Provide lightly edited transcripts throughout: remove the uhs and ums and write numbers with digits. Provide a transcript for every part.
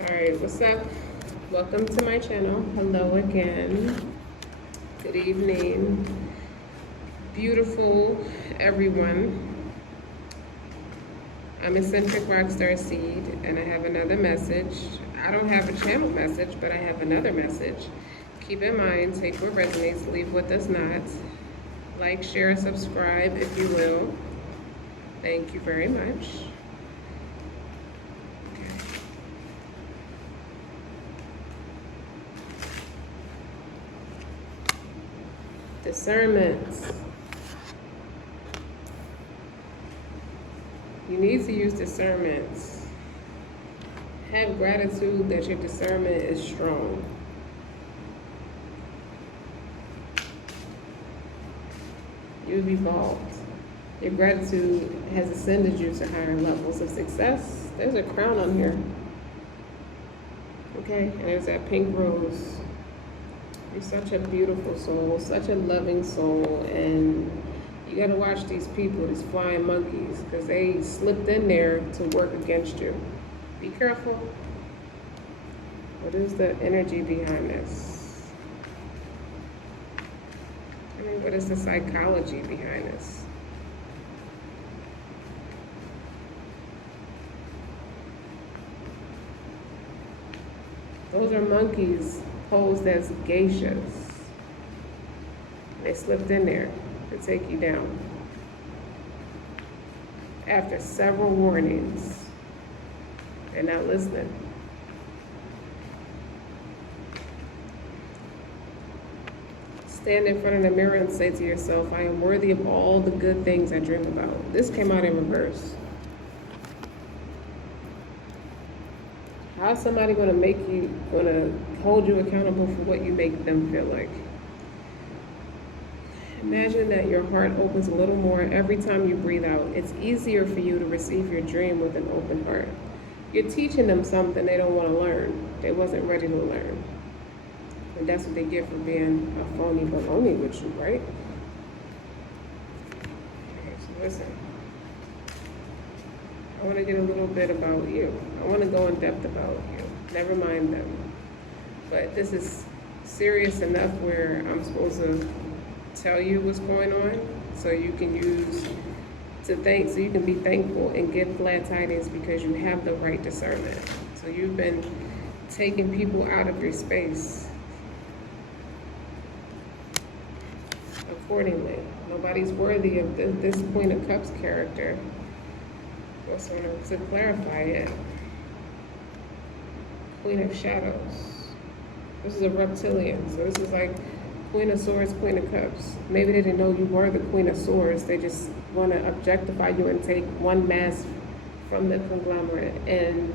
Alright, what's up? Welcome to my channel. Hello again. Good evening. Beautiful everyone. I'm Eccentric RockStar'Seed and I have another message. I don't have a channel message, but I have another message. Keep in mind, take what resonates, leave what does not. Like, share, subscribe if you will. Thank you very much. Discernment. You need to use discernment. Have gratitude that your discernment is strong. You've evolved. Your gratitude has ascended you to higher levels of success. There's a crown on here. Okay, and there's that pink rose. You're such a beautiful soul, such a loving soul, and you gotta watch these people, these flying monkeys, because they slipped in there to work against you. Be careful. What is the energy behind this? I mean, what is the psychology behind this? Those are monkeys posed as geishas. They slipped in there to take you down. After several warnings, they're not listening. Stand in front of the mirror and say to yourself, I am worthy of all the good things I dream about. This came out in reverse. How's somebody gonna hold you accountable for what you make them feel like? Imagine that your heart opens a little more every time you breathe out. It's easier for you to receive your dream with an open heart. You're teaching them something they don't want to learn. They wasn't ready to learn. And that's what they get for being a phony baloney with you, right? Okay, so listen. I want to get a little bit about you. I want to go in depth about you. Never mind them. But this is serious enough where I'm supposed to tell you what's going on so you can so you can be thankful and give glad tidings because you have the right discernment. So you've been taking people out of your space accordingly. Nobody's worthy of this Queen of Cups character. Also, to clarify it, Queen of Shadows. This is a reptilian, so this is like Queen of Swords, Queen of Cups. Maybe they didn't know you were the Queen of Swords. They just want to objectify you and take one mask from the conglomerate and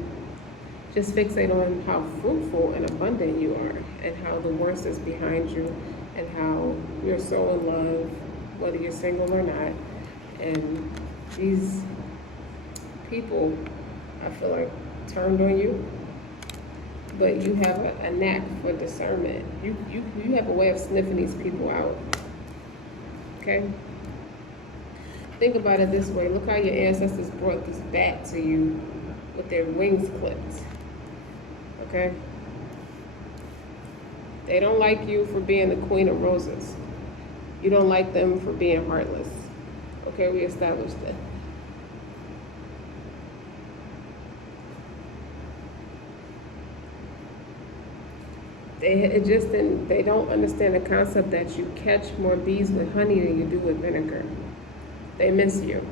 just fixate on how fruitful and abundant you are and how the worst is behind you and how you're so in love, whether you're single or not. And these people, I feel like, turned on you, but you have a knack for discernment. You have a way of sniffing these people out, okay? Think about it this way. Look how your ancestors brought this bat to you with their wings clipped, okay? They don't like you for being the Queen of Roses. You don't like them for being heartless, okay? We established that. They don't understand the concept that you catch more bees with honey than you do with vinegar. They miss you.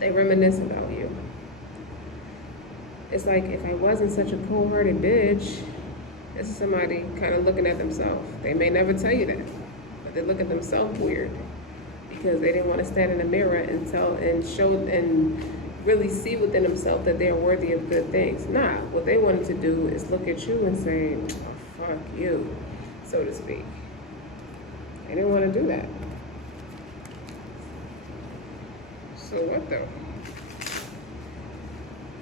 They reminisce about you. It's like, if I wasn't such a cold-hearted bitch, this is somebody kind of looking at themselves. They may never tell you that, but they look at themselves weird because they didn't want to stand in the mirror and show and really see within themselves that they're worthy of good things. Nah, what they wanted to do is look at you and say, fuck you, so to speak. They didn't want to do that. So what though?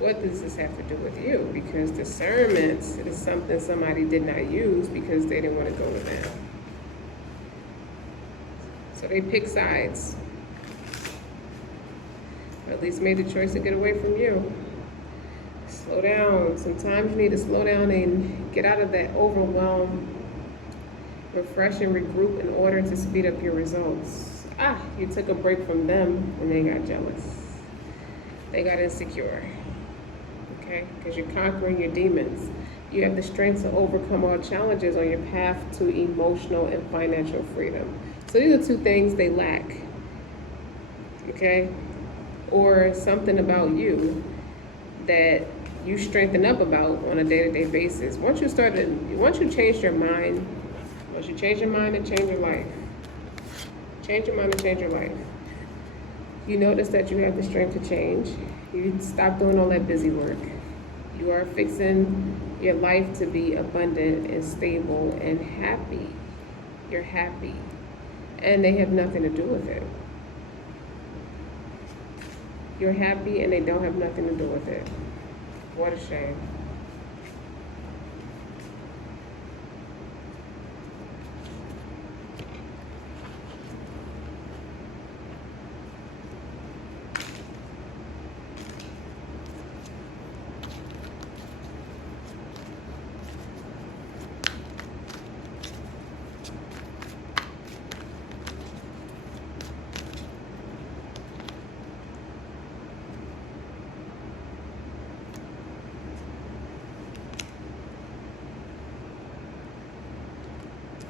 What does this have to do with you? Because discernment is something somebody did not use because they didn't want to go to them. So they pick sides. Or at least made the choice to get away from you. Slow down. Sometimes you need to slow down and get out of that overwhelm, refresh and regroup in order to speed up your results. You took a break from them and they got jealous. They got insecure. Okay? Because you're conquering your demons. You have the strength to overcome all challenges on your path to emotional and financial freedom. So these are two things they lack. Okay? Or something about you that you strengthen up about on a day-to-day basis. Once you change your mind, once you change your mind and change your life, change your mind and change your life, you notice that you have the strength to change. You stop doing all that busy work. You are fixing your life to be abundant and stable and happy. You're happy. And they have nothing to do with it. You're happy and they don't have nothing to do with it. What a shame.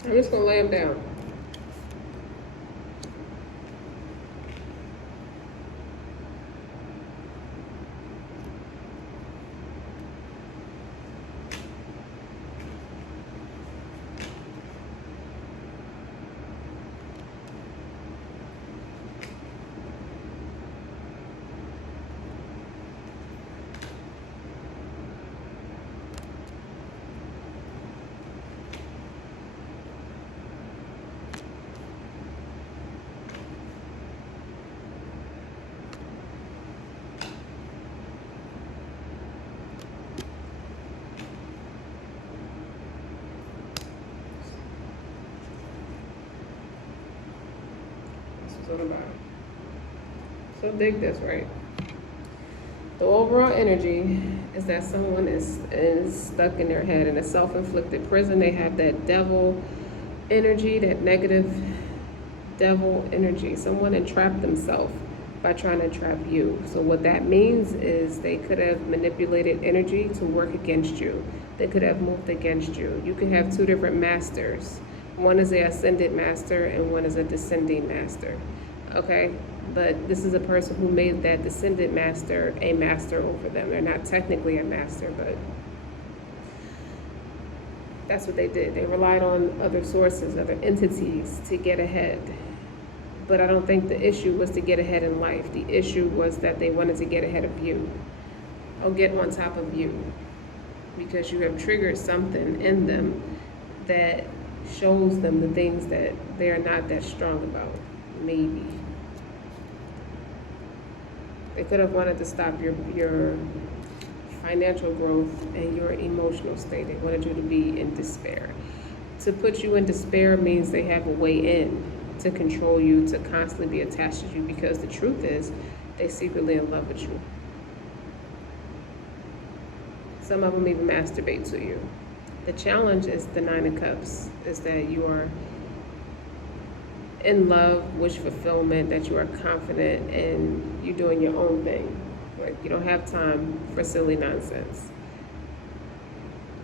I'm just gonna lay them down. About. So dig this, right? The overall energy is that someone is stuck in their head in a self-inflicted prison. They have that devil energy, that negative devil energy. Someone entrapped themselves by trying to trap you. So what that means is they could have manipulated energy to work against you. They could have moved against you. You could have two different masters. One is an ascended master and one is a descending master. Okay, but this is a person who made that descendant master a master over them. They're not technically a master, but that's what they did. They relied on other sources, other entities to get ahead. But I don't think the issue was to get ahead in life. The issue was that they wanted to get ahead of you, or get on top of you, because you have triggered something in them that shows them the things that they are not that strong about. Maybe they could have wanted to stop your financial growth and your emotional state. They wanted you to be in despair. To put you in despair means they have a way in to control you, to constantly be attached to you, because the truth is they secretly in love with you. Some of them even masturbate to you. The challenge is the 9 of Cups, is that you are in love, wish fulfillment, that you are confident and you're doing your own thing. Like, you don't have time for silly nonsense.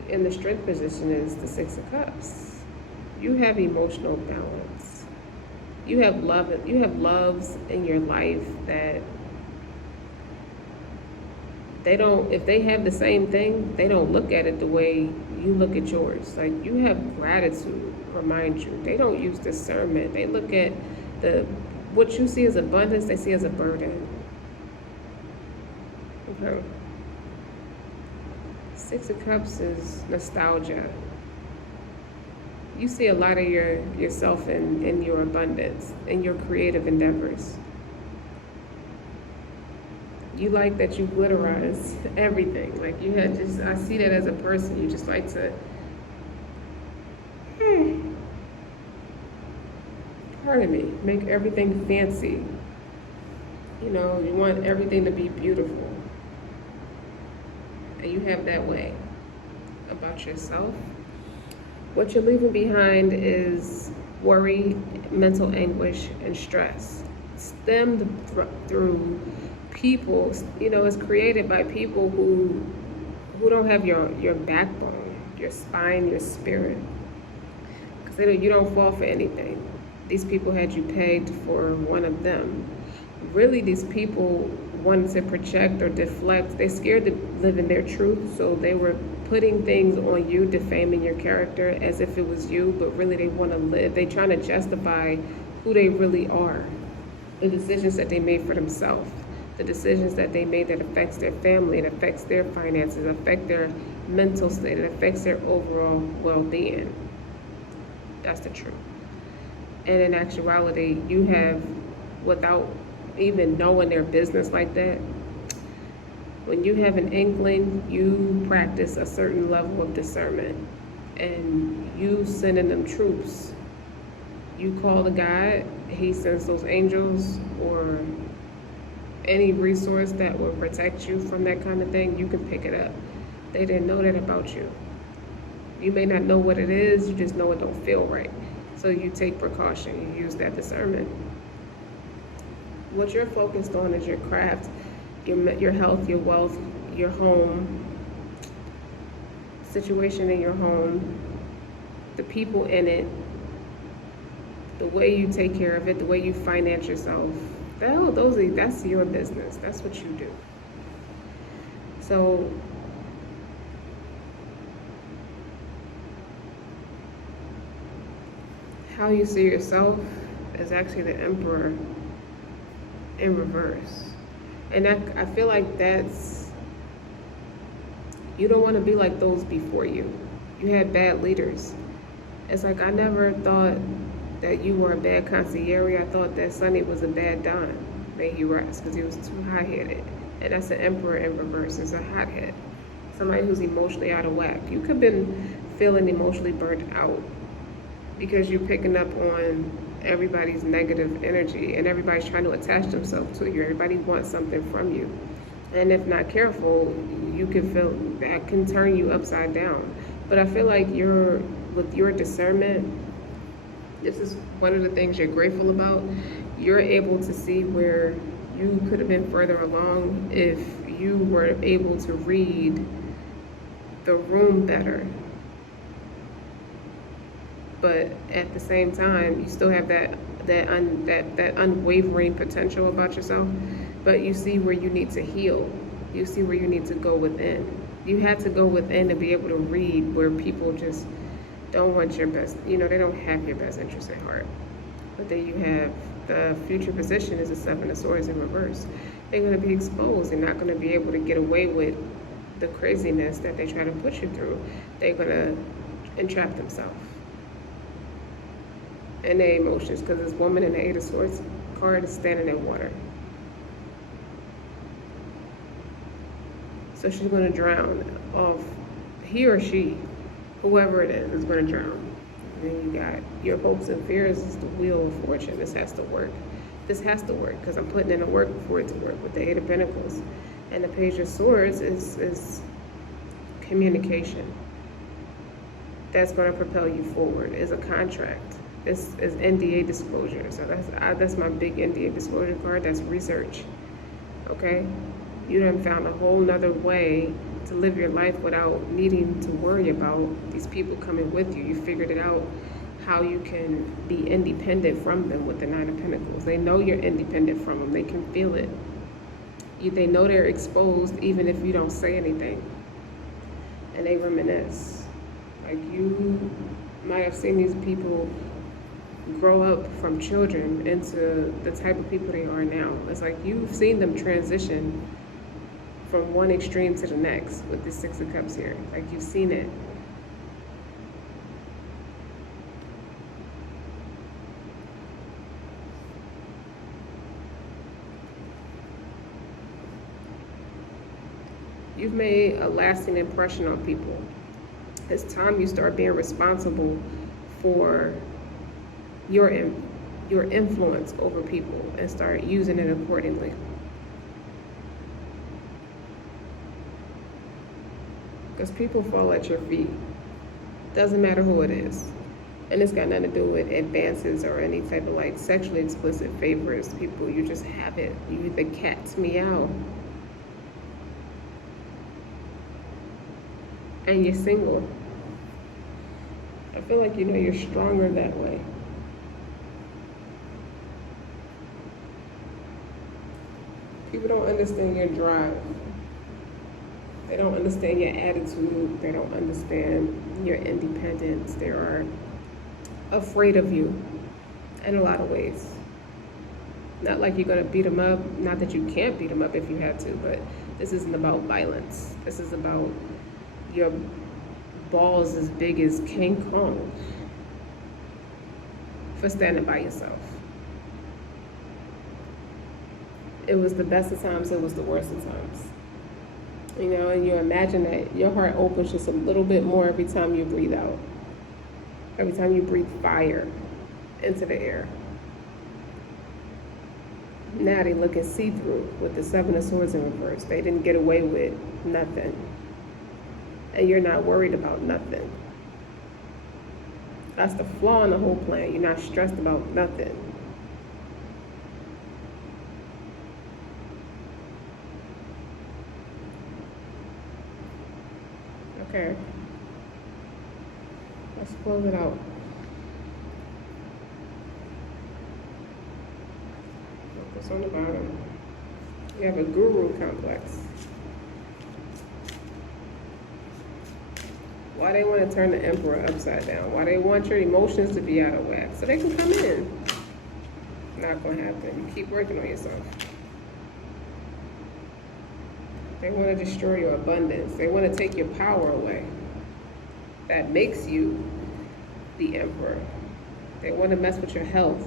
In the strength position is the 6 of Cups. You have emotional balance. You have love. You have loves in your life that they don't, if they have the same thing, they don't look at it the way you look at yours. Like, you have gratitude, remind you. They don't use discernment. They look at what you see as abundance, they see as a burden. Okay. 6 of Cups is nostalgia. You see a lot of yourself in your abundance, in your creative endeavors. You like that you glitterize everything. Like, you had just, I see that as a person, you just like to, pardon me, make everything fancy. You know, you want everything to be beautiful. and you have that way about yourself, what you're leaving behind is worry, mental anguish, and stress. Stemmed through people, it's created by people who don't have your backbone, your spine, your spirit. Because you don't fall for anything. These people had you pegged for one of them. Really, these people wanted to project or deflect. They're scared to live in their truth, so they were putting things on you, defaming your character as if it was you, but really they want to live. They're trying to justify who they really are, the decisions that they made for themselves, the decisions that they made that affects their family, it affects their finances, affect their mental state, it affects their overall well-being. That's the truth. And in actuality, you have, without even knowing their business like that, when you have an inkling, you practice a certain level of discernment, and you sending them troops. You call the God, he sends those angels or any resource that will protect you from that kind of thing. You can pick it up. They didn't know that about you. You may not know what it is, you just know it don't feel right. So you take precaution, you use that discernment. What you're focused on is your craft, your health, your wealth, your home, situation in your home, the people in it, the way you take care of it, the way you finance yourself. That's your business. That's what you do. So how you see yourself is actually the Emperor in reverse. And I feel like you don't want to be like those before you. You had bad leaders. It's like, I never thought that you were a bad consigliere. I thought that Sonny was a bad Don. May he rest, because he was too high-headed. And that's the Emperor in reverse. It's a hothead. Somebody who's emotionally out of whack. You could have been feeling emotionally burnt out because you're picking up on everybody's negative energy, and everybody's trying to attach themselves to you. Everybody wants something from you. And if not careful, you can feel that can turn you upside down. But I feel like with your discernment, this is one of the things you're grateful about. You're able to see where you could have been further along if you were able to read the room better. But at the same time, you still have that unwavering potential about yourself. But you see where you need to heal. You see where you need to go within. You had to go within to be able to read where people just don't want your best. They don't have your best interest at heart. But then you have the future position is the Seven of Swords in reverse. They're going to be exposed. They're not going to be able to get away with the craziness that they try to put you through. They're going to entrap themselves and their emotions, because this woman in the Eight of Swords card is standing in water. So she's going to drown off. He or she, whoever it is going to drown. And then you got your hopes and fears is the wheel of fortune. This has to work. This has to work, because I'm putting in the work for it to work with the Eight of Pentacles. And the Page of Swords is communication. That's going to propel you forward. Is a contract. This is NDA disclosure. So that's my big NDA disclosure card. That's research. Okay? You done found a whole nother way to live your life without needing to worry about these people coming with you. You figured it out how you can be independent from them with the Nine of Pentacles. They know you're independent from them. They can feel it. They know they're exposed even if you don't say anything. And they reminisce. Like, you might have seen these people grow up from children into the type of people they are now. It's like you've seen them transition from one extreme to the next with the Six of Cups here. Like, you've seen it. You've made a lasting impression on people. It's time you start being responsible for your influence over people and start using it accordingly. Because people fall at your feet. Doesn't matter who it is. And it's got nothing to do with advances or any type of like sexually explicit favors. People, you just have it. You the cat's meow. And you're single. I feel like you're stronger that way. People don't understand your drive. They don't understand your attitude. They don't understand your independence. They are afraid of you in a lot of ways. Not like you're going to beat them up. Not that you can't beat them up if you had to, but this isn't about violence. This is about your balls as big as King Kong for standing by yourself. It was the best of times, it was the worst of times. And you imagine that your heart opens just a little bit more every time you breathe out. Every time you breathe fire into the air. Now they looking see-through with the Seven of Swords in reverse. They didn't get away with nothing. And you're not worried about nothing. That's the flaw in the whole plan. You're not stressed about nothing. Okay. Let's close it out. Focus on the bottom. You have a guru complex. Why they want to turn the emperor upside down? Why they want your emotions to be out of whack? So they can come in. Not gonna happen. You keep working on yourself. They want to destroy your abundance. They want to take your power away. That makes you the emperor. They want to mess with your health.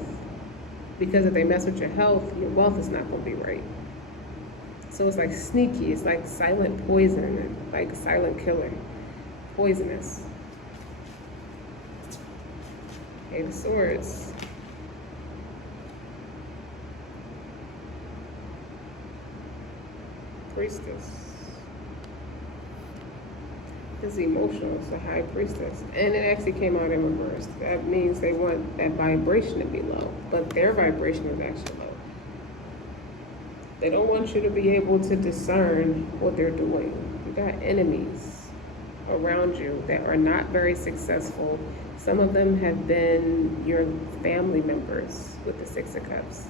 Because if they mess with your health, your wealth is not going to be right. So it's like sneaky. It's like silent poison and like silent killer. Poisonous. Eight of Swords. Priestess. This is emotional. It's a high priestess. And it actually came out in reverse. That means they want that vibration to be low. But their vibration is actually low. They don't want you to be able to discern what they're doing. You got enemies around you that are not very successful. Some of them have been your family members with the Six of Cups.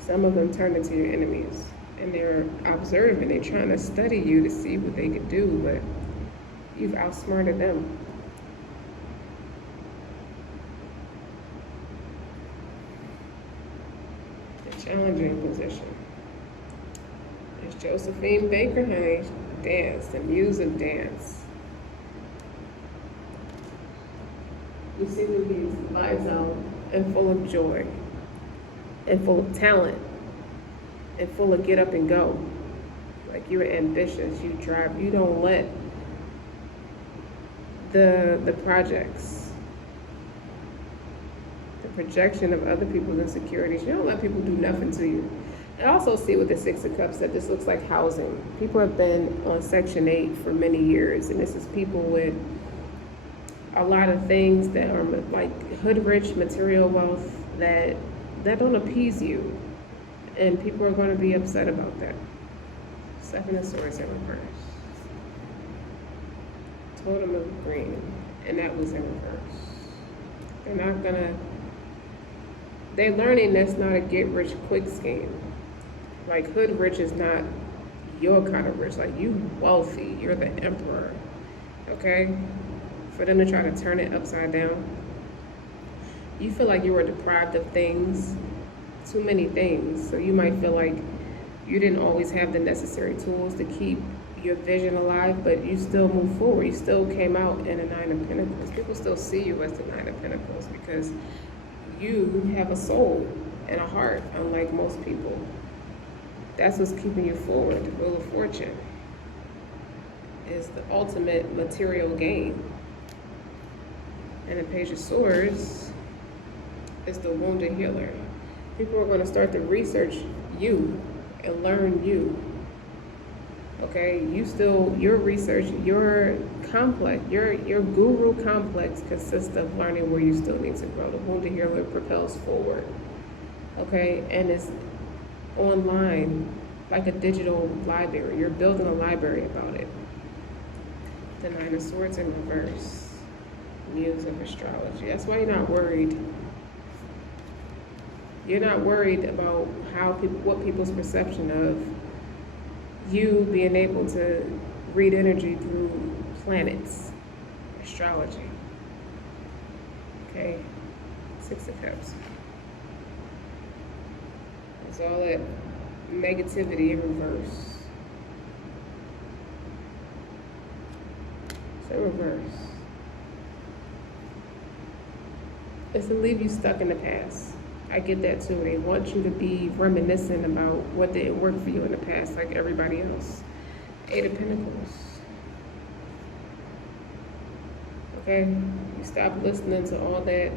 Some of them turned into your enemies. And they're observing, they're trying to study you to see what they could do, but you've outsmarted them. A challenging position. It's Josephine Baker, honey. Dance, the muse of dance. You see them being lights out and full of joy and full of talent. And full of get up and go. Like you're ambitious, you drive, you don't let the projects, the projection of other people's insecurities, you don't let people do nothing to you. I also see with the Six of Cups that this looks like housing. People have been on Section 8 for many years, and this is people with a lot of things that are like hood rich material wealth that don't appease you. And people are going to be upset about that. Seven of Swords in reverse. Totem of Green. And that was in reverse. They're not going to... They're learning that's not a get-rich-quick scheme. Like, hood rich is not your kind of rich. Like, you wealthy. You're the emperor. Okay? For them to try to turn it upside down. You feel like you were deprived of things. Too many things, so you might feel like you didn't always have the necessary tools to keep your vision alive, but you still move forward. You still came out in a Nine of Pentacles. People still see you as the Nine of Pentacles because you have a soul and a heart, unlike most people. That's what's keeping you forward. The Wheel of Fortune is the ultimate material gain. And the Page of Swords is the wounded healer. People are going to start to research you and learn you. Okay, your research, your complex, your guru complex consists of learning where you still need to grow. The wounded healer propels forward. Okay, and it's online, like a digital library. You're building a library about it. The Nine of Swords in reverse. Muse of astrology. That's why you're not worried. You're not worried about what people's perception of you being able to read energy through planets, astrology. Okay, Six of Cups. It's all that negativity in reverse. It's in reverse. It's to leave you stuck in the past. I get that too. They want you to be reminiscent about what didn't work for you in the past, like everybody else. Eight of Pentacles. Okay? You stop listening to all that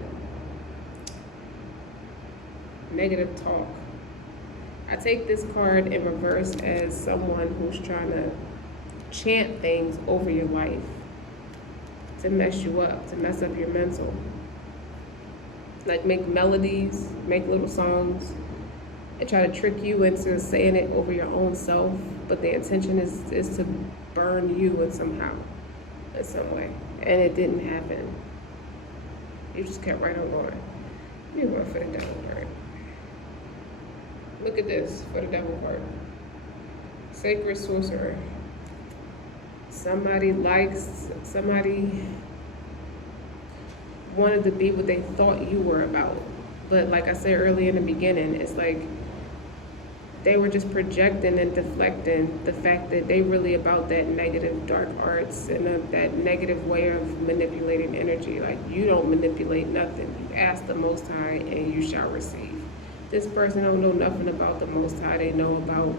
negative talk. I take this card in reverse as someone who's trying to chant things over your life to mess you up, to mess up your mental. Like make melodies, make little songs, and try to trick you into saying it over your own self, but the intention is to burn you in some way. And it didn't happen. You just kept right on going. You went for the devil card. Look at this for the devil card. Sacred sorcerer. Somebody wanted to be what they thought you were about. But like I said earlier in the beginning, it's like they were just projecting and deflecting the fact that they really about that negative dark arts and that negative way of manipulating energy. Like, you don't manipulate nothing. You ask the Most High and you shall receive. This person don't know nothing about the Most High. They know about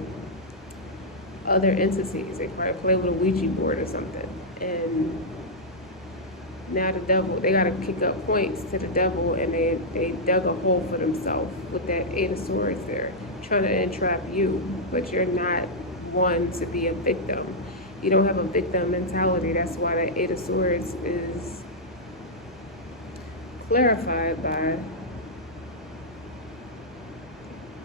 other entities. They probably play with a Ouija board or something. And now the devil, they got to kick up points to the devil, and they dug a hole for themselves with that Eight of Swords there, trying to entrap you, but you're not one to be a victim. You don't have a victim mentality. That's why that Eight of Swords is clarified by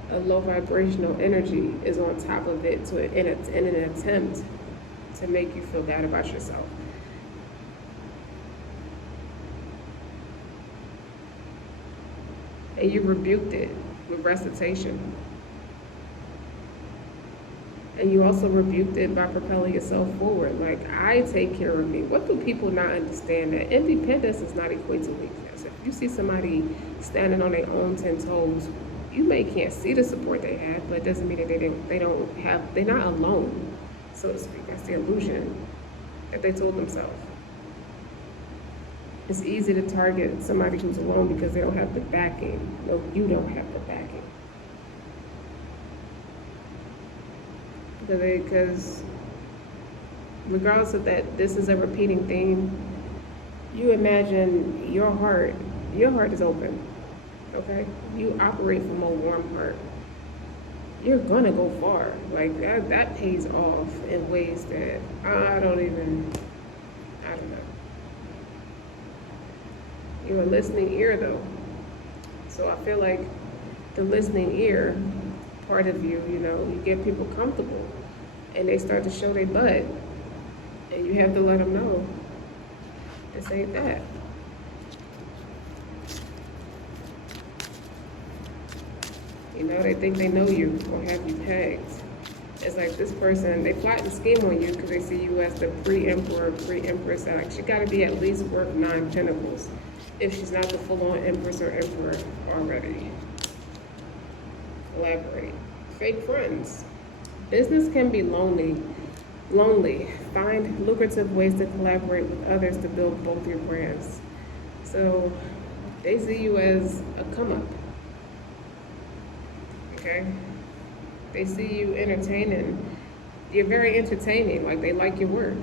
a low vibrational energy is on top of it in an attempt to make you feel bad about yourself. And you rebuked it with recitation. And you also rebuked it by propelling yourself forward. Like, I take care of me. What do people not understand? That independence does not equate to weakness. If you see somebody standing on their own 10 toes, you can't see the support they have, but it doesn't mean that they're not alone, so to speak. That's the illusion that they told themselves. It's easy to target somebody who's alone because they don't have the backing. No, you don't have the backing. Because regardless of that, this is a repeating theme. You imagine your heart is open, okay? You operate from a warm heart. You're gonna go far. Like, that pays off in ways that I don't know. You're a listening ear, though. So I feel like the listening ear part of you, you get people comfortable and they start to show their butt, and you have to let them know this ain't that. They think they know you or have you pegged. It's like this person, they plot and scheme on you because they see you as the pre-emperor, pre-empress. Like, she got to be at least worth 9 pentacles if she's not the full-on empress or emperor already. Elaborate. Fake friends. Business can be lonely. Find lucrative ways to collaborate with others to build both your brands. So they see you as a come-up. Okay? They see you entertaining. You're very entertaining. Like, they like your work.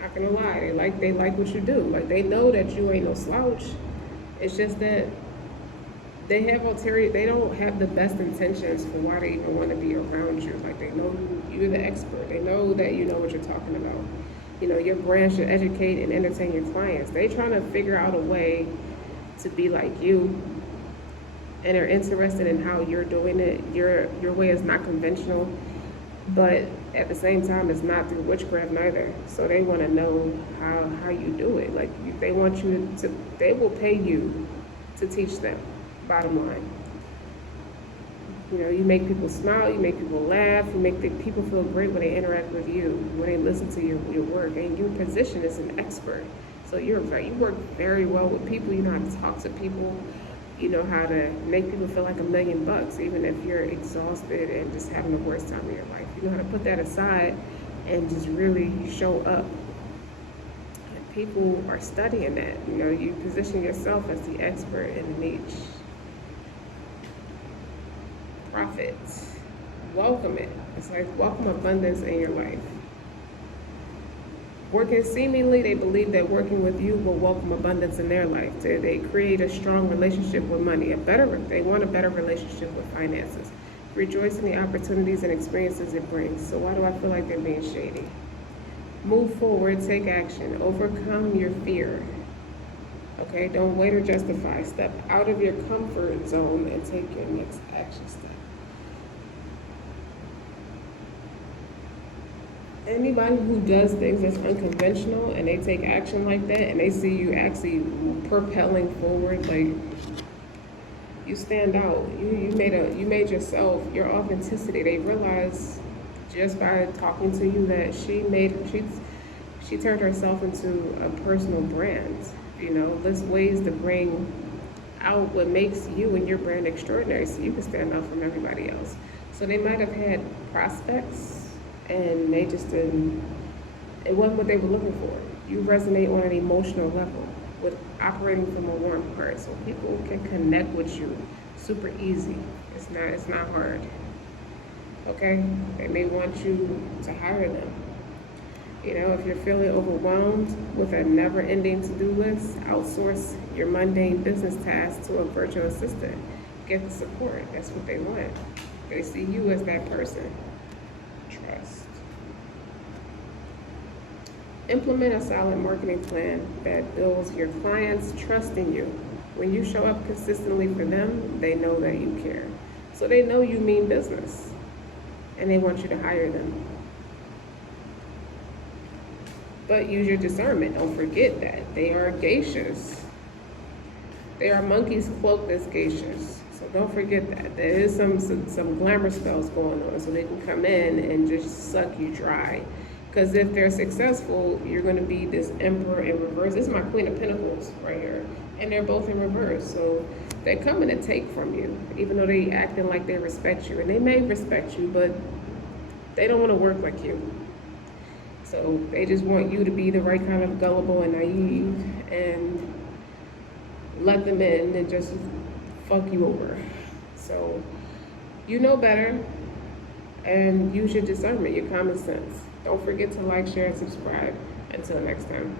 Not gonna lie, they like what you do. Like, they know that you ain't no slouch. It's just that they have ulterior, they don't have the best intentions for why they even want to be around you. Like, they know you're the expert. They know that you know what you're talking about. You know, your brand should educate and entertain your clients. They trying to figure out a way to be like you, and are interested in how you're doing it. Your way is not conventional, but at the same time, it's not through witchcraft neither. So they want to know how you do it. Like, they want you to, they will pay you to teach them, bottom line. You know, you make people smile, you make people laugh, you make the people feel great when they interact with you, when they listen to your work, and your position is an expert. So you work very well with people. You know how to talk to people. You know how to make people feel like $1,000,000, even if you're exhausted and just having the worst time of your life. You know how to put that aside and just really show up. And people are studying that. You know, you position yourself as the expert in the niche. Profit. Welcome it. It's like welcome abundance in your life. Working seemingly, they believe that working with you will welcome abundance in their life. They create a strong relationship with money. They want a better relationship with finances. Rejoice in the opportunities and experiences it brings. So why do I feel like they're being shady? Move forward, take action, overcome your fear. Okay, don't wait or justify. Step out of your comfort zone and take your next action step. Anybody who does things that's unconventional and they take action like that, and they see you actually propelling forward, like, you stand out. You made yourself, your authenticity. They realize just by talking to you that she turned herself into a personal brand. You know, there's ways to bring out what makes you and your brand extraordinary, so you can stand out from everybody else. So they might have had prospects, and they just didn't, it wasn't what they were looking for. You resonate on an emotional level with operating from a warm heart, so people can connect with you super easy. It's not hard. Okay? They may want you to hire them. You know, if you're feeling overwhelmed with a never-ending to-do list, outsource your mundane business tasks to a virtual assistant. Get the support. That's what they want. They see you as that person. Trust. Implement a solid marketing plan that builds your clients' trust in you. When you show up consistently for them, they know that you care. So they know you mean business, and they want you to hire them. But use your discernment. Don't forget that. They are geishas. They are monkeys cloaked as geishas. So don't forget that. There is some glamour spells going on, so they can come in and just suck you dry. Because if they're successful, you're going to be this emperor in reverse. This is my Queen of Pentacles right here. And they're both in reverse. So they're coming to take from you, even though they acting like they respect you. And they may respect you, but they don't want to work like you. So they just want you to be the right kind of gullible and naive and let them in and just fuck you over. So you know better, and use your discernment, your common sense. Don't forget to like, share, and subscribe. Until next time.